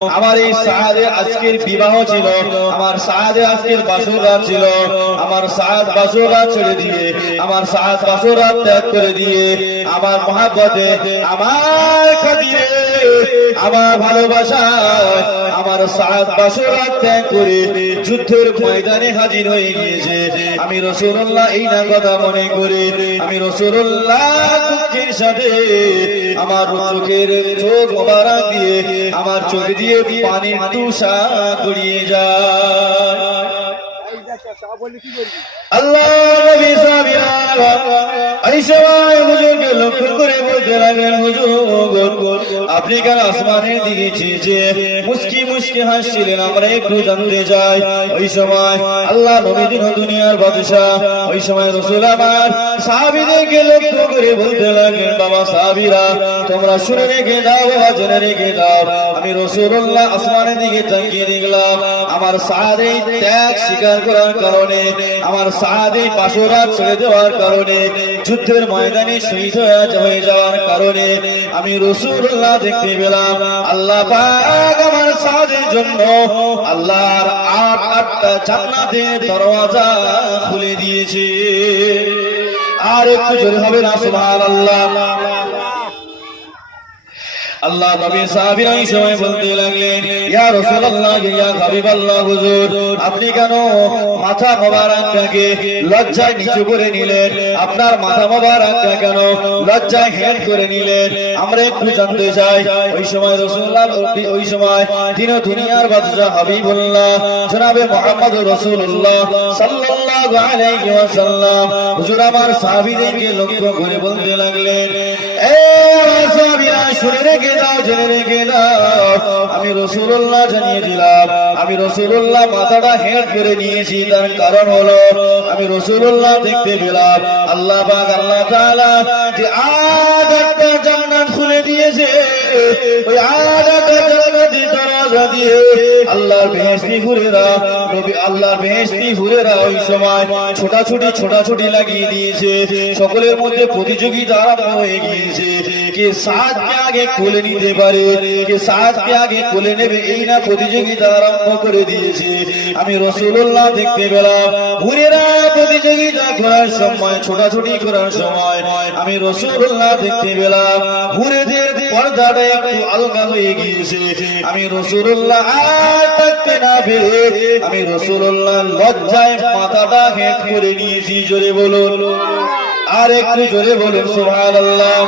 আমার এই সাহায্যে আজকের বিবাহ ছিল, আমার সাহায্যে আজকের বাসররাত ছিল। আমার সাহায্য বাসররাত ছেড়ে দিয়ে, আমার সাহায্য বাসররাত ত্যাগ করে দিয়ে, আমার মহাব্বতে, আমার খাতিরে, আমার ভালোবাসা, আমার সাহায্য বাসররাত ত্যাগ করে যুদ্ধের ময়দানে হাজির হয়ে গিয়েছে। আমি রাসূলুল্লাহ এই না কথা মনে করে, আমি রাসূলুল্লাহ দুঃখের সাথে আমার চোখের চোখ মোবারক দিয়ে, আমার চোখ দিয়ে পানির তুষা গড়িয়ে যায়। আল্লাহ নবী সাহাবীরা এই সময় হুজুরকে লক্ষ্য করে বলতে লাগলেন, হুজুর আপনি কেন আসমানের দিকে চেয়ে মুস্কি মুস্কি হাসছিলেন? আমরা একটু জানতে চাই। ওই সময় আল্লাহ নবী দিন দুনিয়ার বাদশাহ, ওই সময় রাসূল আমার সাহাবীদেরকে লক্ষ্য করে বলতে লাগলেন, বাবা সাহাবীরা তোমরা শুনে রেখে দাও, বাবা জেনে রেখে দাও, আমি রাসূলুল্লাহ আসমানের দিকে তাকিয়ে দেখলাম, আমার সাহাবী ত্যাগ স্বীকার করার কারণে, আমার সাহাবী বাসররাত ছেড়ে দেওয়ার কারণে, যুদ্ধের ময়দানে শহীদ হয়ে যাওয়ার কারণে আমি রাসূলুল্লাহ দেখতে পেলাম আল্লাহ পাক আমার সাহাবীর জন্য আল্লাহর আটটা জান্নাতের দরওয়াজা খুলে দিয়েছে। আর একটু জোরে হবে না সুবহানাল্লাহ। আল্লাহ নবী সাহাবীরা এই সময় বলতে লাগলেন, ইয়া রাসূলুল্লাহ, ইয়া হাবিবাল্লাহ, হুজুর আপনি কেন মাথা মোবারকটাকে লজ্জায় নিচু করে নিলেন? আপনার মাথা মোবারকটা কেন লজ্জায় হেট করে নিলেন? আমরা একটু জানতে চাই। ওই সময় রাসূলুল্লাহ, ওই সময় দিন দুনিয়ার বাদশা হাবিবুল্লাহ জনাবে মুহাম্মদ রাসূলুল্লাহ সাল্লাল্লাহু আলাইহি ওয়াসাল্লাম হুজুর আমার সাহাবীদেরকে লক্ষ্য করে বলতে লাগলেন, এ সাহাবীরা শুনে রেখে দাও, জেনে রেখে দাও, আমি রাসূলুল্লাহ জানিয়ে দিলাম, আমি রাসূলুল্লাহ মাথাটা হেট করে নিয়েছি। তার কারণ হলো আমি রাসূলুল্লাহ দেখতে পেলাম আল্লাহ পাক আল্লাহ তাআলা যে আটটা জান্নাত খুলে দিয়েছে, ওই আটটা জান্নাতের দরজা দিয়ে আল্লাহর বেহেশতি হুরেরা, নবী আল্লাহর বেহেশতি হুরেরা ওই সময় ছোটাছুটি লাগিয়ে দিয়েছে। সকলের মধ্যে প্রতিযোগিতা আরম্ভ হয়ে গিয়েছে, কে সাহায্যে আগে কোলে নিতে পারে, কে সাহায্যে আগে কোলে নেবে, এই না প্রতিযোগিতা আরম্ভ করে দিয়েছে। আমি রাসূলুল্লাহ দেখতে পেলাম হুরেরা প্রতিযোগিতা করার সময়, ছোটাছুটি করার সময় আমি রাসূলুল্লাহ দেখতে পেলাম হুরেদের পর্দাটা একটু আলগা হয়ে গিয়েছে। আমি রাসূলুল্লাহ আর থাকতে না পেরে আমি রাসূলুল্লাহ লজ্জায় মাথাটা হেট করে নিয়েছি। জোরে বলুন, আর একটু জোরে বলুন সুবহানাল্লাহ।